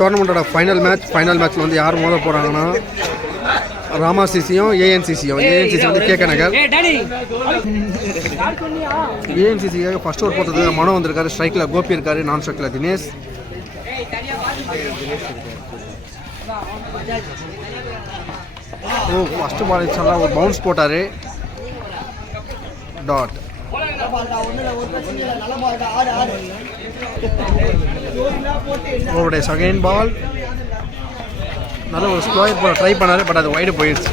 டோர்னமெண்ட்டோட final மேட்ச்சில் வந்து யார் மோத போகிறாங்கன்னா ராமா சிசியும் ஏஎன்சிசியும். ஏஎன்சிசி வந்து கேகே நகர். ஏஎன்சிசிக்காக ஃபர்ஸ்ட் ஓவர் போட்டது மனோ வந்திருக்காரு. ஸ்ட்ரைக்கில் கோபி இருக்காரு. நான் ஸ்ட்ரைக்கில் தினேஷ். ஃபர்ஸ்ட் பால் இன்ஷால்லாம் ஒரு பவுன்ஸ் போட்டார். டாட். ஓவர்டே செகண்ட் பால் நல்ல ஒரு ஸ்கொயர் போட ட்ரை பண்ணாரு. பட் அது வைடு போயிடுச்சு.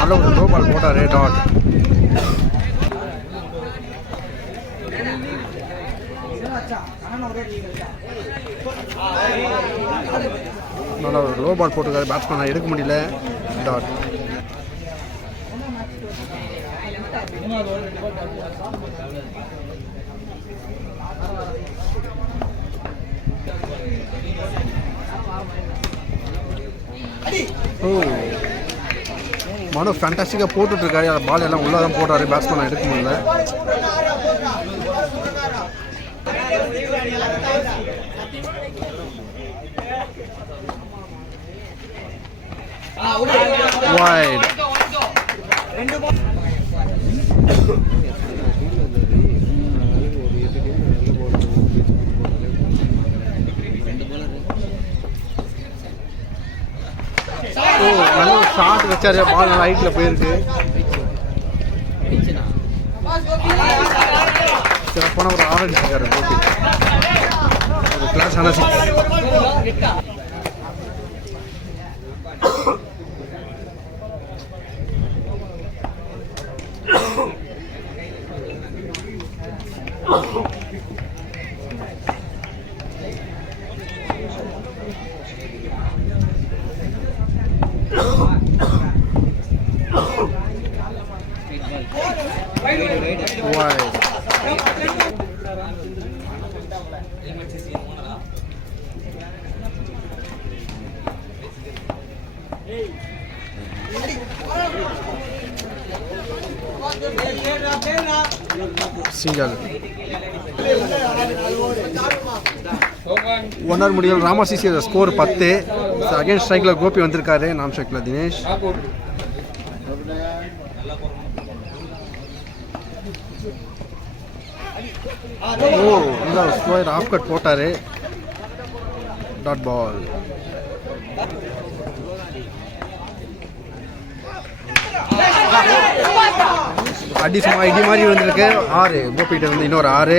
நல்ல ஒரு த்ரோ பால் போட்டாரு. டாட். நல்ல ஒரு லோ பால் போட்டிருக்காரு. பேட்ஸ்மேன் எடுக்க முடியல. டாட். மனோ ஃபேண்டாஸ்டிக்காக போட்டுட்ருக்காரு. அந்த பால் எல்லாம் உள்ளே தான் போட்டார். பேட்ஸ்மேன் எடுக்க முடியல. Wide. நல்ல ஒரு ஷாட் வச்சாரு. பால் நல்லா ஹைட்ல போயிருக்கு. சிறப்பான ஒரு ஆரஞ்சு இருக்காரு. ஒரு கிளாஸ் ஆன சிங்கல். 1 hour முடியும். Rama CC score 10. அகைன் ஸ்ட்ரைக்கில் கோபி வந்திருக்காரு. நான் ஸ்ட்ரைக்கில் தினேஷ். இந்த ஸ்கோர் ஆஃப் கட் போட்டாரு. Dot ball. அடி சும்மா இடி மாதிரி வந்திருக்கு. 6 கோபிகிட்ட வந்து இன்னொரு 6.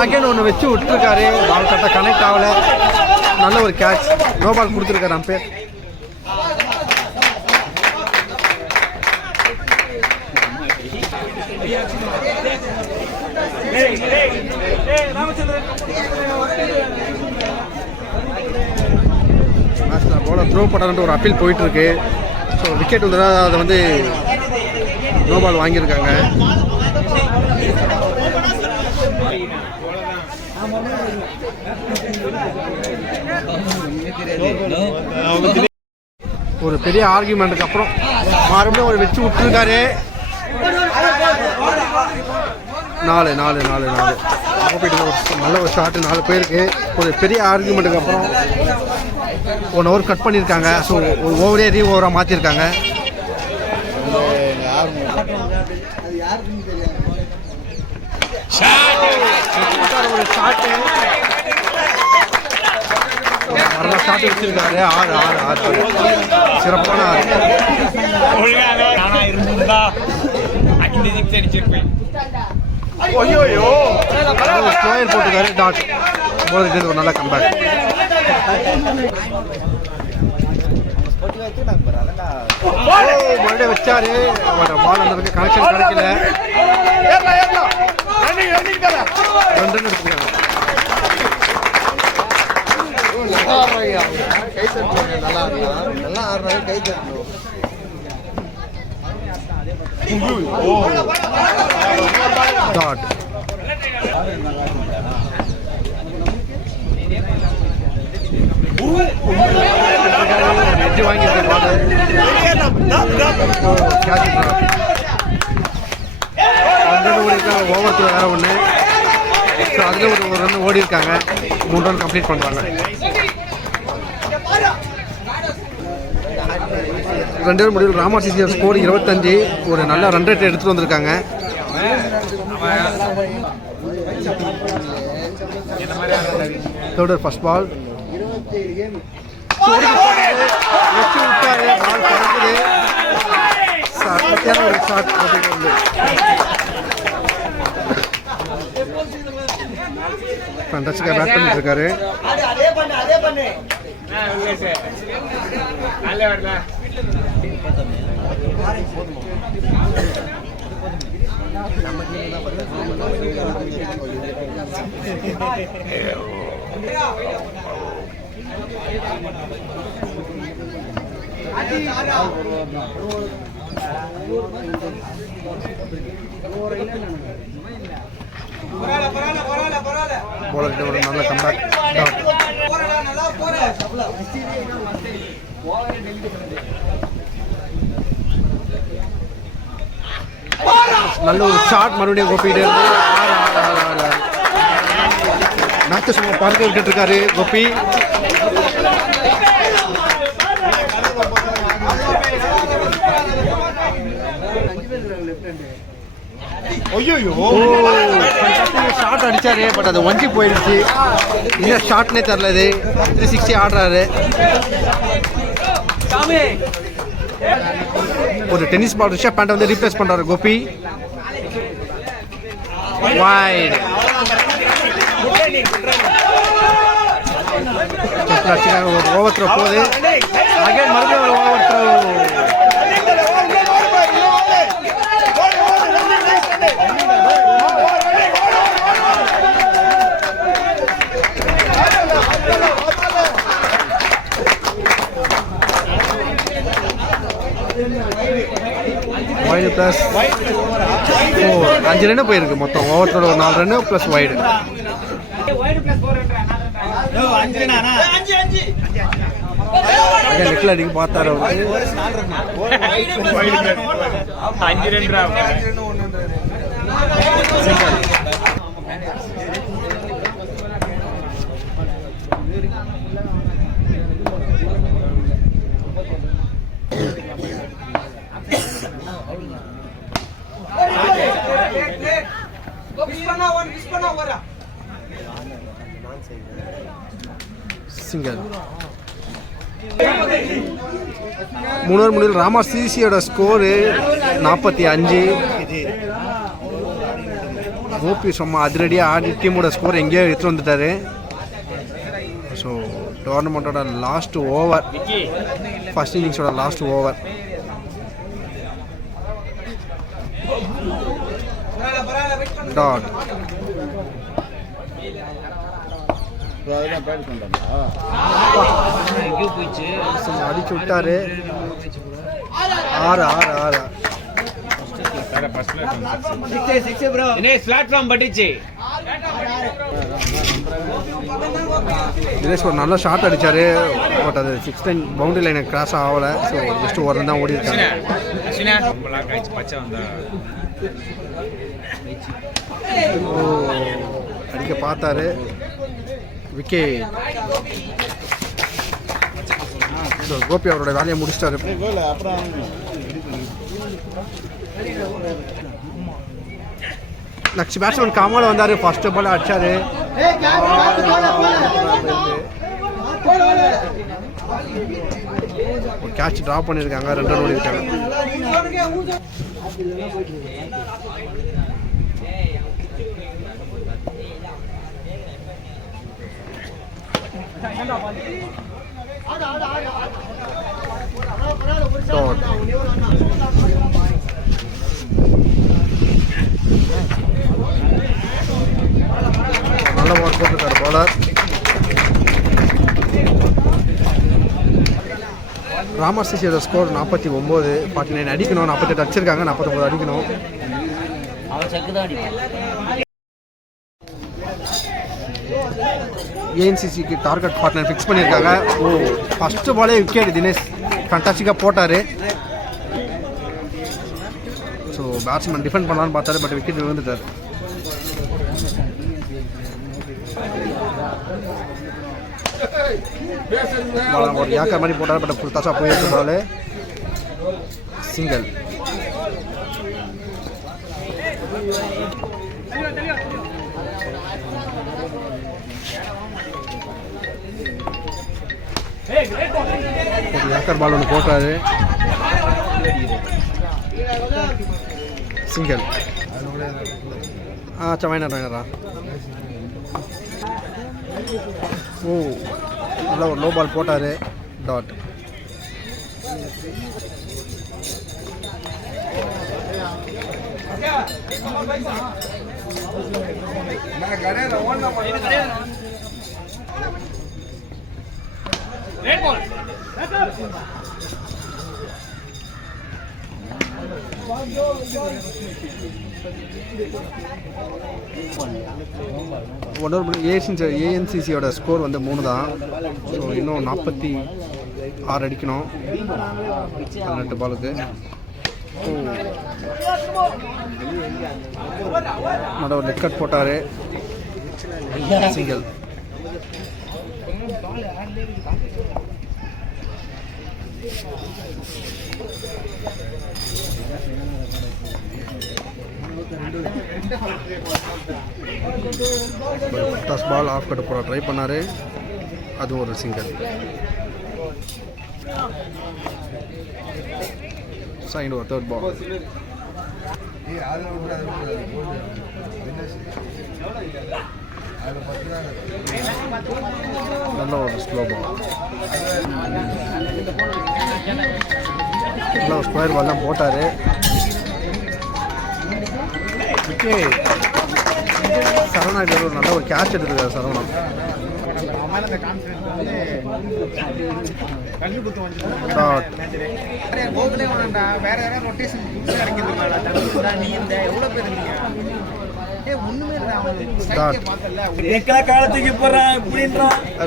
அகைன் ஒன்று வச்சு விட்டுருக்காரு. பால் கரெக்டாக கனெக்ட் ஆகலை. நல்ல ஒரு கேட்ச். நோ பால் கொடுத்துருக்காரு அம்பேர். பவுலர் த்ரோ பண்ணான்ட்டு ஒரு அப்பீல் போயிட்டுருக்கு. ஸோ விக்கெட் வந்துன்னா அதை வந்து நோ பால் வாங்கியிருக்காங்க. ஒரு பெரிய ஆர்கியூமெண்ட்டுக்கு அப்புறம் மறுபடியும் ஒரு வச்சு விட்டுருக்காரு. 4 நல்ல ஒரு ஷாட்டு. 4 பேருக்கு ஒரு பெரிய ஆர்கியூமெண்ட்டுக்கு அப்புறம் 1 ஓவர் கட் பண்ணியிருக்காங்க. ஸோ ஒரு ஓவரே ரீ ஓவராக மாற்றிருக்காங்க. ஒரு ஷாட்டு நல்லா ஷாட் வச்சிருக்காரு. 6 சிறப்பான 6 போட்டுக்காரு. டாட் போதுட்டு ஒரு நல்ல கம்பேக். மறுபடியும் வச்சாரு. பால் அந்த கனெக்ஷன் கிடைக்கல. 2 ரன் எடுத்துருக்காங்க. டாட். வாங்கியிருக்கேன் ஓவரத்தில் வேற ஒன்று. ஸோ அதில் ஒரு ரன் ஓடி இருக்காங்க. 3 ரன் கம்ப்ளீட் பண்ணுறாங்க. 2 ஓவர் முடிவில் ராமா சிசிஎஃப் ஸ்கோர் 25. ஒரு நல்ல ரன் ரேட் எடுத்துகிட்டு வந்திருக்காங்க. தேர்ட் ஃபர்ஸ்ட் பால் வச்சு விட்டாரு. பால் பறக்குது. சத்தியான ஒரு ஷாட் போட்டுட்டு வந்து ஃபண்டாஸ்டிக்கா பேட் பண்ணிட்டு இருக்காரு. போலர்கிட்ட ஒரு நல்ல கம்பேக். நல்ல ஒரு ஷாட் மறுபடியும் கோப்பிட்டு மேட்சை சும்மா பார்க்க விட்டுட்டு இருக்காரு கோபி. ஷாட் அடிச்சாரு. பட் அது வஞ்சி போயிடுச்சு. என்ன ஷாட்னே தெரியல. இது 360 ஆடுறாரு. ஒரு டென்னிஸ் பால் ரிஷப் பேண்ட் வந்து ரீப்ளேஸ் பண்றாரு கோபி. வைட் ஒரு ஓவர் த்ரோ போகுது. அகைன் மறுபடியும் ஒரு over throw. Wide plus 5 run போயிருக்கு மொத்தம். ஓவரத்தோட ஒரு 4 ரன்னு ப்ளஸ் வைடு. நெட்டில் அடிக்க பார்த்தாரு அவருக்கு. சிங்கல். 3 ஓவர் முடிவில் ராமா சிசியோட ஸ்கோரு 45. கோபி சும்மா அதிரடியாக ஆடி டீமோட ஸ்கோர் எங்கேயோ எடுத்துகிட்டு வந்துட்டாரு. ஸோ டோர்னமெண்ட்டோட லாஸ்ட் ஓவர், ஃபர்ஸ்ட் இன்னிங்ஸோட லாஸ்ட் ஓவர். டாட் அடிச்சு விட்டாரு. 6 தினேஷ் ஒரு நல்ல ஷாட் அடிச்சாரு. பட் அது 6 லைன் பவுண்டரி லைனை கிராஸ் ஆகலை. ஸோ ஜஸ்ட் ஒரு ரன் தான் ஓடி இருக்காங்க. அடிக்க பார்த்தாரு. விக்கெட். கோபி அவரோட வேலையை முடிச்சிட்டாரு. நெக்ஸ்ட் பேட்ஸ்மேன் காமால வந்தாரு. ஃபர்ஸ்ட் பால் அடிச்சாரு. ஒரு கேட்ச் டிராப் பண்ணியிருக்காங்க. 2 ரன் ஓடி இருக்காங்க. நல்ல மார்க் போட்டிருக்காரு பாலர். ராமா சிசியோட ஸ்கோர் 49, 49 அடிக்கணும். 48 அடிச்சிருக்காங்க, 49 அடிக்கணும். ஏஎன்சிசிக்கு டார்கெட் 49 ஃபிக்ஸ் பண்ணியிருக்காங்க. ஃபஸ்ட்டு பாலே விக்கெட் தினேஷ் ஃபண்டாஸ்டிக்காக போட்டார். ஸோ பேட்ஸ்மேன் டிஃபெண்ட் பண்ணலான்னு பார்த்தாரு, பட் விக்கெட் விழுந்துட்டார். ஒரு யாக்கர் மாதிரி போட்டார், பட் ஃபுல் தாஸாக போயிருந்தாலே சிங்கிள். யாக்கர் பால் ஒன்று போட்டார், சிங்கிள். வைனரா. நல்லா ஒரு லோ பால் போட்டார், டாட். ஏஎன்சிசியோட ஸ்கோர் வந்து 3 தான். ஸோ இன்னும் 46 அடிக்கணும் 18 பாலுக்கு. ஒரு லெக் கட் போட்டார், single. Toss ball off cut போட ட்ரை பண்ணார், அது ஒரு சிங்கிள். சைன் ஒரு தேர்ட் பால். நல்ல ஒரு ஸ்லோ பால், நல்ல ஒரு ஸ்கொயர் பால் தான் போட்டார். சரவணா கிட்ட ஒரு நல்ல ஒரு கேட்ச் எடுத்துருக்காரு சரவணா.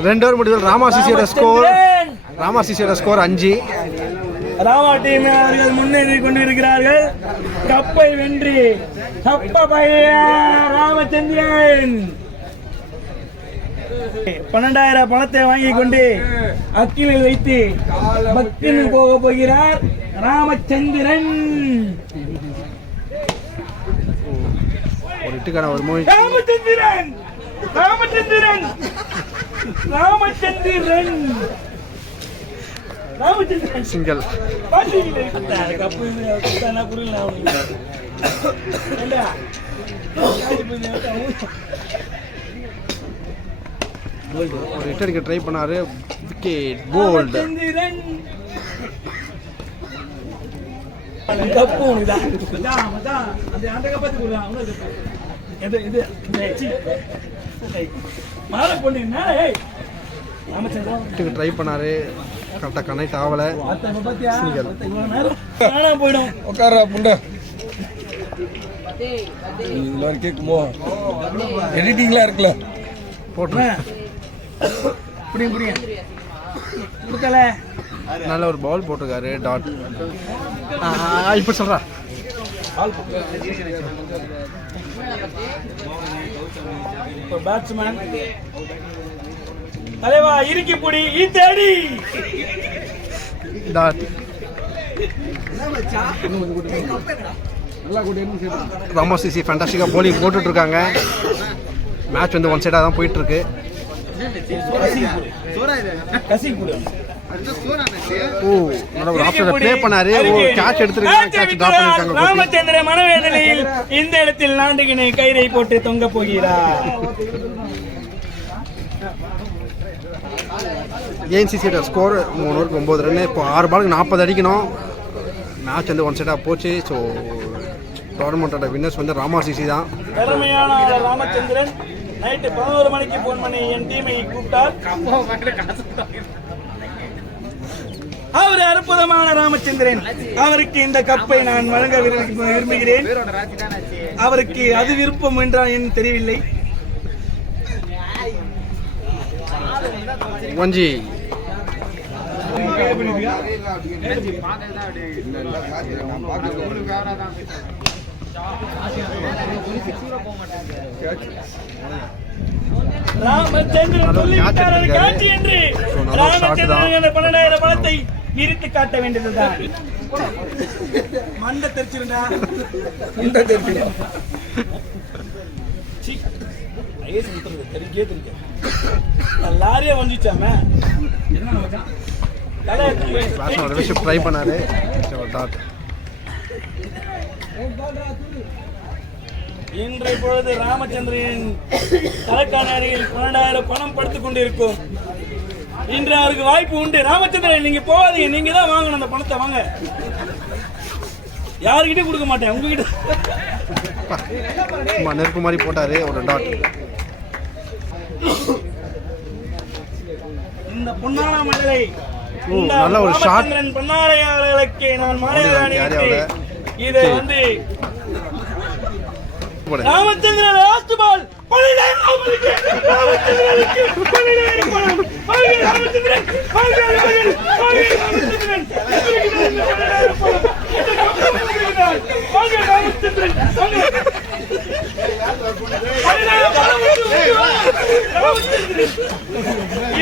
ரெண்டு ஓவர் முடிஞ்சது. ராமா சிசியோட ஸ்கோர் 5. ராமா டீம் அவர்கள் முன்னேறி கொண்டிருக்கிறார்கள். கப்பை வென்றி ராமச்சந்திரன் 12,000 பணத்தை வாங்கி கொண்டு அக்கிலில் வைத்து பக்தின்னு போக போகிறார் ராமச்சந்திரன். ஒரு இட்டுக்கான ஒரு மூவி. ராமச்சந்திரன் ராமச்சந்திரன் ராமச்சந்திரன் ராமச்சந்திரன் சிங்கிள். ஒரு ஹிட் அடிக்க ட்ரை பண்ணாரு, விக்கெட். போல்ட். ட்ரை பண்ணாரு, கரெக்டாக கனெக்ட் ஆகலை. போயிடும். உட்கார புண்டை கேட்குமோ? எடிட்டிங்லாம் இருக்குல்ல, போட்டுறேன். புரியும் புரியும். கொடுக்கல. நல்ல ஒரு பால் போட்டிருக்காரு, டாட். இப்போ சொல்கிறா. பேட்ஸ்மேன் தலைவா இறுக்கி பொடி ஈத்தடி டாட். ராமா சிசி ஃபேண்டாஸ்டிக்காக போலிங் போட்டுட்ருக்காங்க. மேட்ச் வந்து ஒன் சைடாக தான் போயிட்டுருக்கு. ராமச்சந்திர மனவேதனையில் இந்த இடத்தில் நாண்டுகினை கயிறை போட்டு தொங்க போகிறார். ஏஎன்சிசியோட ஸ்கோர் 3 ரன். இப்போ 6 பாலுக்கு 40 அடிக்கணும். மேட்ச் வந்து ஒன் சைடாக போச்சு. ஸோ டோர்னமெண்ட்டோட வின்னர்ஸ் வந்து ராமா சிசி தான். திறமையான ராமச்சந்திரன் நைட்டு 11 மணிக்கு ஃபோன் பண்ணி என் டீமை கூப்பிட்டார். அவர் அற்புதமான ராமச்சந்திரன். அவருக்கு இந்த கப்பை நான் வழங்க விரும்புகிறேன். அவருக்கு அது விருப்பம் என்றால் என்ன தெரியவில்லை. வஞ்சி ராமச்சந்திரன் சொல்லிவிட்டார் அது காட்சி என்று. ராமச்சந்திரன் அந்த 12,000 பணத்தை நிறுத்தி காட்ட வேண்டியதுதான். மண்டை தெரிச்சிருந்தா லாரியா வந்துச்சாம ட்ரை பண்ணாரு. டாட் இன்றைய பொழுது ராமச்சந்திரன் தலைக்கான அருகில் 12,000 பணம் படுத்துக் கொண்டிருக்கும். இன்று அவருக்கு வாய்ப்பு உண்டு. ராமச்சந்திரன் நீங்க போகாதீங்க, நீங்க தான் வாங்கணும் அந்த பணத்தை. வாங்க, யாருக்கிட்டே கொடுக்க மாட்டேன், உங்ககிட்ட. நெருப்பு மாதிரி போட்டாரு ஒரு டாட். இந்த பொன்னான மகளை நல்ல ஒரு ஷாட். பொன்னாரையாளர்களுக்கு நான் மாலையை இதை வந்து ராமச்சந்திரன் லாஸ்ட் பால்.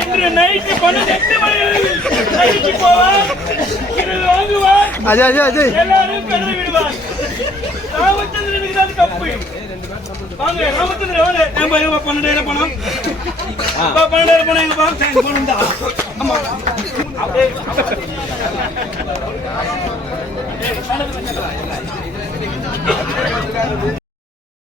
இன்று நைட்டு 12 மணி போவார், வாங்குவார், எல்லாரும் கதறி விடுவார். ராமச்சந்திரனுக்கு தான் கப்பு. வாங்க ராமச்சந்திரன் வாங்க. 12,000 பணம் 12,000 பணம் எங்க பாங்க பணம் தான். ஆமா